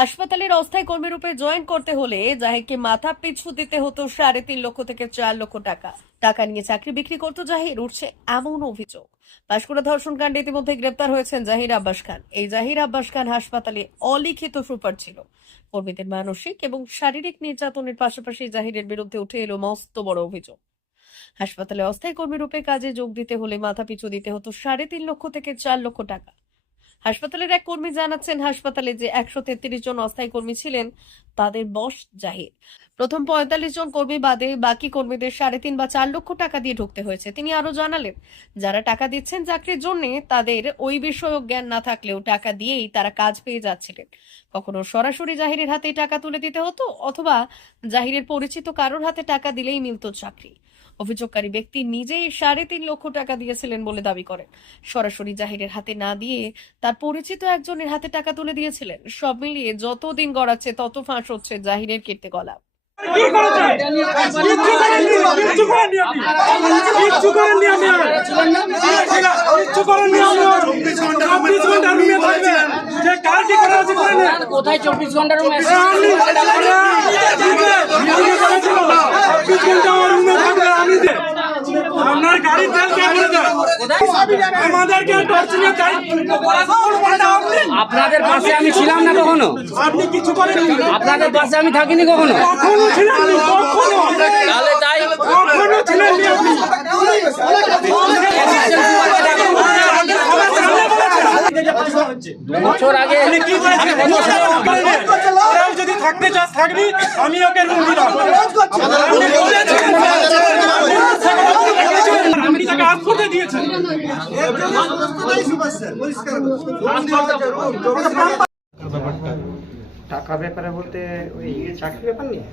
হাসপাতালের অস্থায়ী কর্মী রূপে জয়েন করতে হলে জাহিদকে মাথা পিছু দিতে হতো সাড়ে তিন লক্ষ থেকে চার লক্ষ টাকা টাকা নিয়ে চাকরি বিক্রি করত জাহির উঠছে এমন অভিযোগ পাশকুড়া ধর্ষণ কাণ্ডে ইতিমধ্যে গ্রেপ্তার হয়েছেন জাহির আব্বাস খান এই জাহির আব্বাস খান হাসপাতালে অলিখিত সুপার ছিল কর্মীদের মানসিক এবং শারীরিক নির্যাতনের পাশাপাশি জাহিরের বিরুদ্ধে উঠে এলো মস্ত বড় অভিযোগ হাসপাতালে অস্থায়ী কর্মী রূপে কাজে যোগ দিতে হলে মাথা পিছু দিতে হতো সাড়ে তিন লক্ষ থেকে চার লক্ষ টাকা হাসপাতালের এক কর্মী জানাচ্ছেন হাসপাতালে যে একশো তেত্রিশ জন অস্থায়ী কর্মী ছিলেন তাদের বস জাহির প্রথম পঁয়তাল্লিশ জন কর্মী বাদে বাকি কর্মীদের সাড়ে তিন বা চার লক্ষ টাকা দিয়ে ঢুকতে হয়েছে তিনি আরো জানালেন যারা টাকা দিচ্ছেন চাকরির জন্য তাদের ওই বিষয়ক জ্ঞান না থাকলেও টাকা দিয়েই তারা কাজ পেয়ে যাচ্ছিলেন কখনো সরাসরি জাহিরের হাতে টাকা তুলে দিতে হতো অথবা জাহিরের পরিচিত কারোর হাতে টাকা দিলেই মিলত চাকরি অভিযোগকারী ব্যক্তি নিজেই সাড়ে তিন লক্ষ টাকা দিয়েছিলেন বলে দাবি করেন সরাসরি জাহিরের হাতে না দিয়ে তার পরিচিত একজনের হাতে টাকা তুলে দিয়েছিলেন সব মিলিয়ে যতদিন গড়াচ্ছে তত ফাঁস হচ্ছে জাহিরের কেটে গলা করেন যে কোথায় 24 আপনি গাড়ি করে আপনাদের পাশে আমি ছিলাম না কখনো আপনি কিছু করেন আপনাদের আমি থাকিনি কখনো কখনো কখনো কখনো ছিলেন বছর আগে যদি থাকতে আমি ওকে টাকা ব্যাপারে বলতে ওই চাকরি ব্যাপার নিয়ে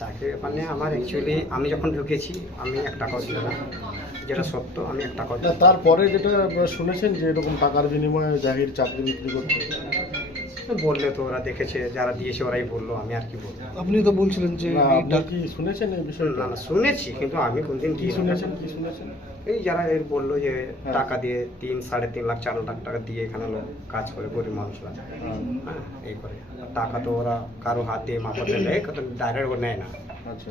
চাকরি ব্যাপার নিয়ে আমার অ্যাকচুয়ালি আমি যখন ঢুকেছি আমি একটা কথা না যেটা সত্য আমি একটা কথা তারপরে যেটা শুনেছেন যে এরকম টাকার বিনিময়ে জাহির চাকরি বিক্রি করতে বললে তো ওরা দেখেছে যারা দিয়েছে ওরাই বললো আমি আর কি বলবো আপনি তো বলছিলেন যে আপনি শুনেছেন এই বিষয়ে না না শুনেছি কিন্তু আমি কোনদিন কি শুনেছেন কি শুনেছেন এই যারা এর বললো যে টাকা দিয়ে তিন সাড়ে তিন লাখ চার লাখ টাকা দিয়ে এখানে কাজ করে গরিব মানুষরা এই করে টাকা তো ওরা কারো হাতে মাথা দেয় কত ডাইরেক্ট ও নেয় না আচ্ছা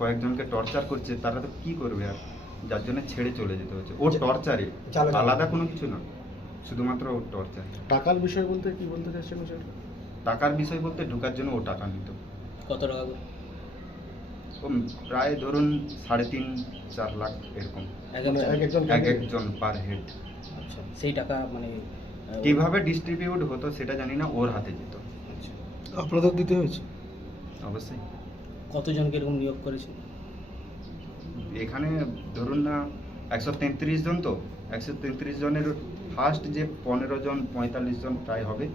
কয়েকজনকে টর্চার করছে তারা তো কি করবে আর যার জন্য ছেড়ে চলে যেতে হচ্ছে ওর টর্চারে আলাদা কোনো কিছু না শুধুমাত্র ও টর্চার টাকার বিষয় বলতে কি বলতে চাইছেন টাকার বিষয় বলতে ঢোকার জন্য ও টাকা নিত কত টাকা প্রায় ধরুন সাড়ে তিন চার লাখ এরকম এক একজন পার হেড সেই টাকা মানে কিভাবে ডিস্ট্রিবিউট হতো সেটা জানি না ওর হাতে যেত আপনাদের দিতে হয়েছে অবশ্যই কতজনকে এরকম নিয়োগ করেছে এখানে ধরুন না একশো তেত্রিশ জন তো একশো তেত্রিশ জনের ফার্স্ট যে পনেরো জন পঁয়তাল্লিশ জন প্রায় হবে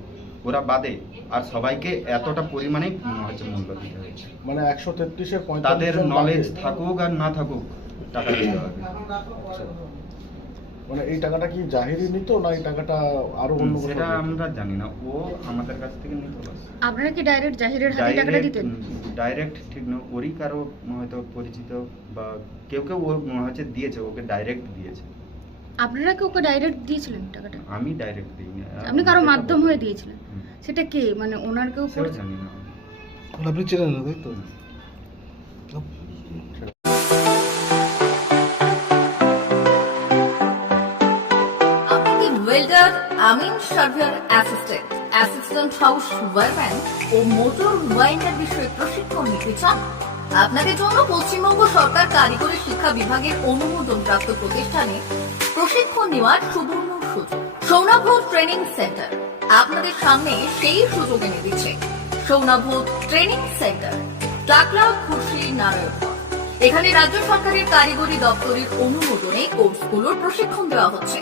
ওরা বাদে আর সবাইকে এতটা পরিমাণে হচ্ছে মূল্য দিতে হয়েছে মানে একশো তেত্রিশের তাদের নলেজ থাকুক আর না থাকুক টাকা দিতে হবে মানে এই টাকাটা কি জাহিরি নিত না এই টাকাটা আরো অন্য কোথাও সেটা আমরা জানি না ও আমাদের কাছ থেকে নিত আপনারা কি ডাইরেক্ট জাহিরের হাতে টাকাটা দিতেন ডাইরেক্ট ঠিক না ওরই কারো হয়তো পরিচিত বা কেউ কেউ ও হচ্ছে দিয়েছে ওকে ডাইরেক্ট দিয়েছে আপনারা কি ওকে ডাইরেক্ট দিয়েছিলেন টাকাটা আমি ডাইরেক্ট দিই না আপনি কারো মাধ্যম হয়ে দিয়েছিলেন সেটা কে মানে ওনার কেউ পরিচিত জানি না আপনি চেনেন না তাই তো বিল্ডার আমিন server assistant assistant house Superman ও মোটর ওয়াইন্ডার বিষয়ে প্রশিক্ষণ নিতে চান আপনাদের জন্য পশ্চিমবঙ্গ সরকার কারিগরি শিক্ষা বিভাগের অনুমোদন প্রাপ্ত প্রতিষ্ঠানে প্রশিক্ষণ নেওয়ার সুবর্ণ সুযোগ সৌনাভোর ট্রেনিং সেন্টার আপনাদের সামনে সেই সুযোগ এনে দিচ্ছে সৌনাভোর ট্রেনিং সেন্টার টাকলা খুশি নারায়ণ এখানে রাজ্য সরকারের কারিগরি দপ্তরের অনুমোদনে কোর্সগুলোর প্রশিক্ষণ দেওয়া হচ্ছে